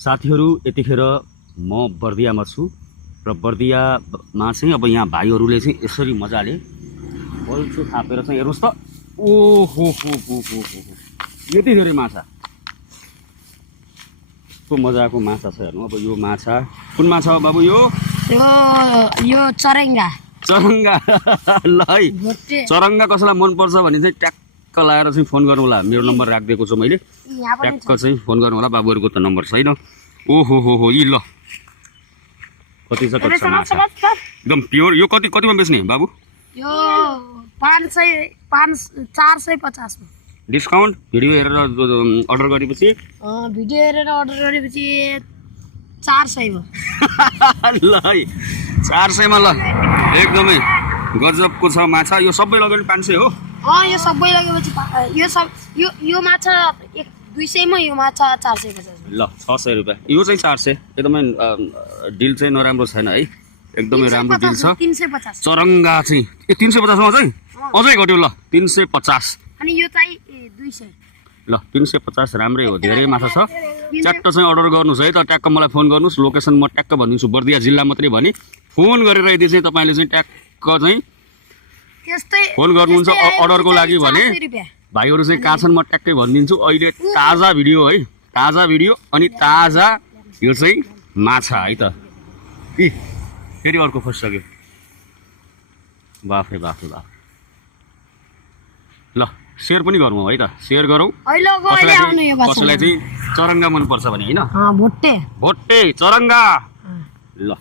साथीहरू यतिखेर म बर्दियामा छु र बर्दियामा चाहिँ अब यहाँ भाइहरूले चाहिँ यसरी मजाले बल्छु थापेर चाहिँ हेर्नुहोस् त ओहो हो यति धेरै माछा कस्तो मजाको माछा छ हेर्नु। अब यो माछा कुन माछा हो बाबु? यो चरङ्गा चरङ्गा ल है चरङ्गा कसैलाई मनपर्छ भने चाहिँ ट्याक्क लाएर चाहिँ फोन गर्नु होला। मेरो नम्बर राखिदिएको छु मैले, ट्याक्क चाहिँ फोन गर्नु होला। बाबुहरूको त नम्बर छैन। ओहो हो यी ल कति छ कति छ माछा एकदम प्योर। यो कतिमा बेच्ने बाबु? यो 450 मा। डिस्काउन्ट भिडियो हेरेर अर्डर गरेपछि? भिडियो हेरेर अर्डर गरेपछि 400 मा। ल है 400 मा ल एकदमै गजबको छ माछा। यो सबै लगेर 500 हो? यो सबै लगेपछि यो माछा 200 मा, यो माछा 450 ल 600 रुपियाँ। यो चाहिँ 400 एकदमै डिल चाहिँ नराम्रो छैन है, एकदमै राम्रो डिल छ। 350 चरङ्गा चाहिँ 350 मा चाहिँ अझै घट्यो ल 350। अनि यो चाहिँ 200 ल 350 राम्रै हो, धेरै माछा छ। च्याट्ट चाहिँ अर्डर गर्नुहोस् है त, ट्याक्क मलाई फोन गर्नुहोस्। लोकेसन म ट्याक्क भनिदिन्छु, बर्दिया जिल्ला मात्रै भने फोन गरेर यदि चाहिँ तपाईँले चाहिँ ट्याक्क चाहिँ फोन गर्नुहुन्छ अर्डरको लागि भने भाइहरू चाहिँ कहाँ छन् म ट्याक्कै भनिदिन्छु। अहिले ताजा भिडियो है, ताजा भिडियो अनि ताजा यो चाहिँ माछा है त। फेरि अर्को फसिसक्यो। बाफे बाफ ल सेयर पनि गरौँ है त, सेयर गरौँ। कसैलाई चाहिँ चरङ्गा मनपर्छ भने होइन, भोटे चरङ्गा ल।